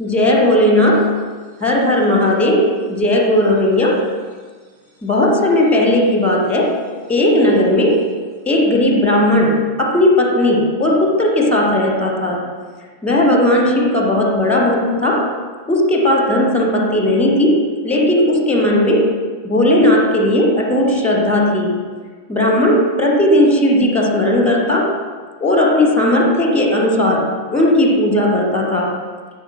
जय भोलेनाथ। हर हर महादेव। जय गौरवैया। बहुत समय पहले की बात है। एक नगर में एक गरीब ब्राह्मण अपनी पत्नी और पुत्र के साथ रहता था। वह भगवान शिव का बहुत बड़ा भक्त था। उसके पास धन संपत्ति नहीं थी, लेकिन उसके मन में भोलेनाथ के लिए अटूट श्रद्धा थी। ब्राह्मण प्रतिदिन शिव जी का स्मरण करता और अपनी सामर्थ्य के अनुसार उनकी पूजा करता था।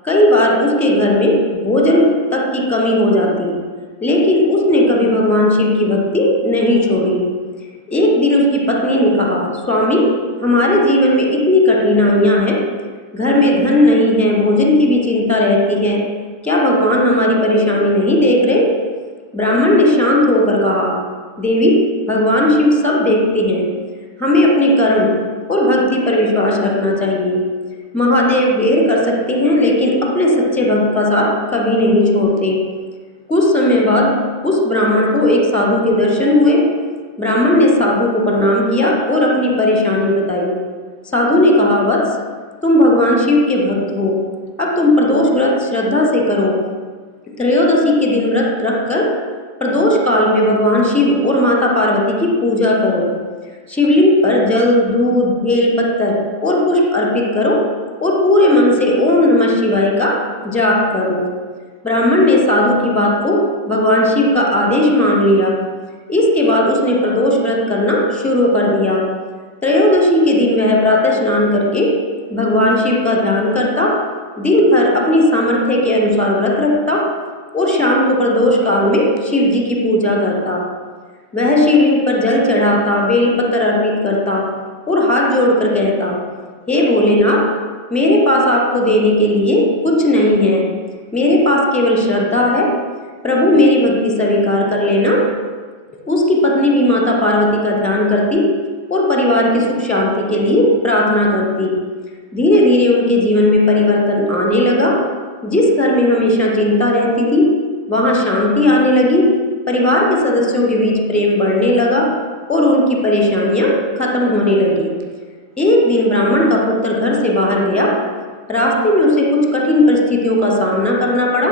कई बार उसके घर में भोजन तक की कमी हो जाती, लेकिन उसने कभी भगवान शिव की भक्ति नहीं छोड़ी। एक दिन उसकी पत्नी ने कहा, स्वामी, हमारे जीवन में इतनी कठिनाइयां हैं, घर में धन नहीं है, भोजन की भी चिंता रहती है, क्या भगवान हमारी परेशानी नहीं देख रहे? ब्राह्मण ने शांत होकर कहा, देवी, भगवान शिव सब देखते हैं, हमें अपने कर्म और भक्ति पर विश्वास रखना चाहिए। महादेव बेर कर सकते हैं, लेकिन अपने सच्चे भक्त का साथ कभी नहीं छोड़ते। कुछ समय बाद उस ब्राह्मण को एक साधु के दर्शन हुए। ब्राह्मण ने साधु को प्रणाम किया और अपनी परेशानी बताई। साधु ने कहा, वत्स, तुम भगवान शिव के भक्त हो, अब तुम प्रदोष व्रत श्रद्धा से करो। त्रयोदशी के दिन व्रत रखकर प्रदोष काल में भगवान शिव और माता पार्वती की पूजा करो। शिवलिंग पर जल, दूध, बेल पत्तर और पुष्प अर्पित करो और पूरे मन से ओम नमः शिवाय का जाप करो। ब्राह्मण ने साधु की बात को भगवान शिव का आदेश मान लिया। इसके बाद उसने प्रदोष व्रत करना शुरू कर दिया। त्रयोदशी के दिन वह प्रातः स्नान करके भगवान शिव का ध्यान करता, दिन भर अपनी सामर्थ्य के अनुसार व्रत रखता और शाम को प्रदोष काल में शिव जी की पूजा करता। वह शिवलिंग पर जल चढ़ाता, बेल पत्र अर्पित करता और हाथ जोड़कर कहता, हे भोलेनाथ, मेरे पास आपको देने के लिए कुछ नहीं है, मेरे पास केवल श्रद्धा है, प्रभु मेरी भक्ति स्वीकार कर लेना। उसकी पत्नी भी माता पार्वती का ध्यान करती और परिवार की सुख शांति के लिए प्रार्थना करती। धीरे धीरे उनके जीवन में परिवर्तन आने लगा। जिस घर में हमेशा चिंता रहती थी, वहाँ शांति आने लगी। परिवार के सदस्यों के बीच प्रेम बढ़ने लगा और उनकी परेशानियां खत्म होने लगी। एक दिन ब्राह्मण का पुत्र घर से बाहर गया। रास्ते में उसे कुछ कठिन परिस्थितियों का सामना करना पड़ा,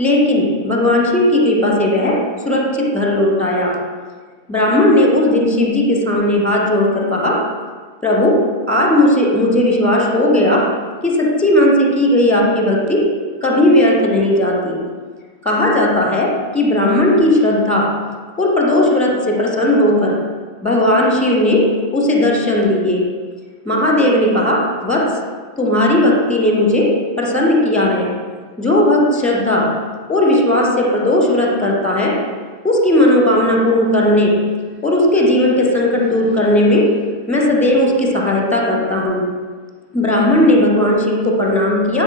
लेकिन भगवान शिव की कृपा से वह सुरक्षित घर लौट आया। ब्राह्मण ने उस दिन शिव जी के सामने हाथ जोड़कर कहा, प्रभु, आज मुझे विश्वास हो गया कि सच्ची मन से की गई आपकी भक्ति कभी व्यर्थ नहीं जाती। कहा जाता है कि ब्राह्मण की श्रद्धा और प्रदोष व्रत से प्रसन्न होकर भगवान शिव ने उसे दर्शन दिए। महादेव ने कहा, वत्स, तुम्हारी भक्ति ने मुझे प्रसन्न किया है। जो भक्त श्रद्धा और विश्वास से प्रदोष व्रत करता है, उसकी मनोकामना पूर्ण करने और उसके जीवन के संकट दूर करने में मैं सदैव उसकी सहायता करता हूँ। ब्राह्मण ने भगवान शिव को प्रणाम किया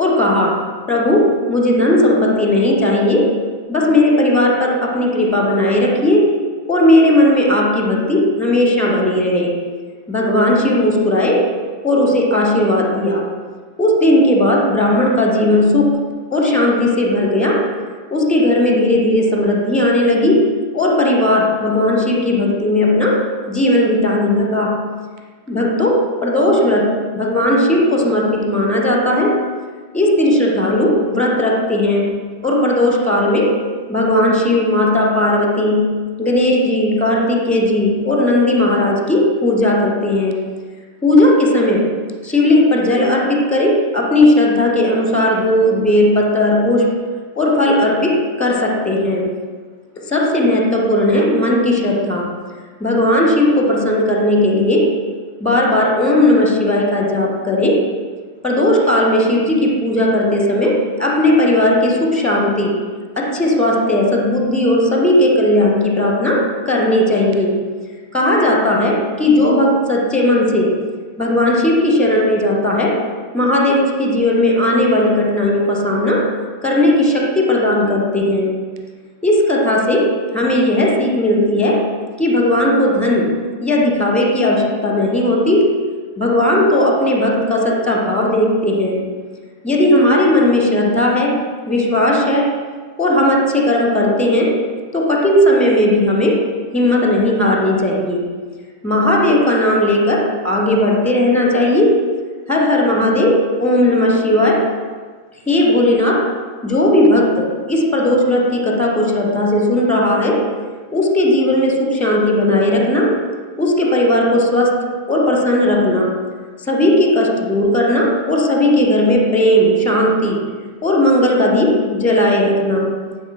और कहा, प्रभु, मुझे धन संपत्ति नहीं चाहिए, बस मेरे परिवार पर अपनी कृपा बनाए रखिए और मेरे मन में आपकी भक्ति हमेशा बनी रहे। भगवान शिव मुस्कुराए और उसे आशीर्वाद दिया। उस दिन के बाद ब्राह्मण का जीवन सुख और शांति से भर गया। उसके घर में धीरे धीरे समृद्धि आने लगी और परिवार भगवान शिव की भक्ति में अपना जीवन बिताने लगा। भक्तों, प्रदोष व्रत भगवान शिव को समर्पित माना जाता है। इस दिन श्रद्धालु व्रत रखते हैं और प्रदोष काल में भगवान शिव, माता पार्वती, गणेश जी, कार्तिकेय जी और नंदी महाराज की पूजा करते हैं। पूजा के समय शिवलिंग पर जल अर्पित करें। अपनी श्रद्धा के अनुसार दूध, बेल पत्र, पुष्प और फल अर्पित कर सकते हैं। सबसे महत्वपूर्ण है मन की श्रद्धा। भगवान शिव को प्रसन्न करने के लिए बार बार ओम नमः शिवाय का जाप करें। प्रदोष काल में शिव जी की पूजा करते समय अपने परिवार की सुख शांति, अच्छे स्वास्थ्य, सद्बुद्धि और सभी के कल्याण की प्रार्थना करनी चाहिए। कहा जाता है कि जो भक्त सच्चे मन से भगवान शिव की शरण में जाता है, महादेव उसके जीवन में आने वाली कठिनाइयों का सामना करने की शक्ति प्रदान करते हैं। इस कथा से हमें यह सीख मिलती है कि भगवान को धन या दिखावे की आवश्यकता नहीं होती। भगवान तो अपने भक्त का सच्चा भाव देखते हैं। यदि हमारे मन में श्रद्धा है, विश्वास है और हम अच्छे कर्म करते हैं, तो कठिन समय में भी हमें हिम्मत नहीं हारनी चाहिए। महादेव का नाम लेकर आगे बढ़ते रहना चाहिए। हर हर महादेव। ओम नमः शिवाय। हे भोलेनाथ, जो भी भक्त इस प्रदोष व्रत की कथा को श्रद्धा से सुन रहा है, उसके जीवन में सुख शांति बनाए रखना, उसके परिवार को स्वस्थ और प्रसन्न रखना, सभी के कष्ट दूर करना और सभी के घर में प्रेम, शांति और मंगल का दीप जलाए रखना।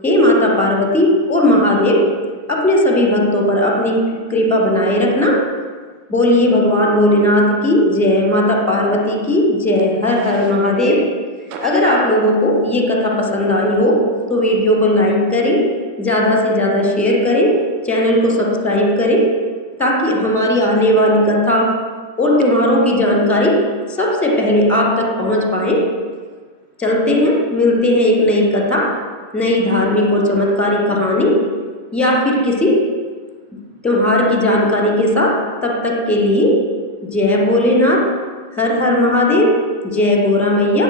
हे माता पार्वती और महादेव, अपने सभी भक्तों पर अपनी कृपा बनाए रखना। बोलिए भगवान भोलेनाथ की जय, माता पार्वती की जय। हर हर महादेव। अगर आप लोगों को ये कथा पसंद आई हो तो वीडियो को लाइक करें, ज़्यादा से ज़्यादा शेयर करें, चैनल को सब्सक्राइब करें, ताकि हमारी आने वाली कथा और त्योहारों की जानकारी सबसे पहले आप तक पहुंच पाए। चलते हैं, मिलते हैं एक नई कथा, नई धार्मिक और चमत्कारी कहानी या फिर किसी त्योहार की जानकारी के साथ। तब तक के लिए जय भोलेनाथ, हर हर महादेव, जय गौरा मैया।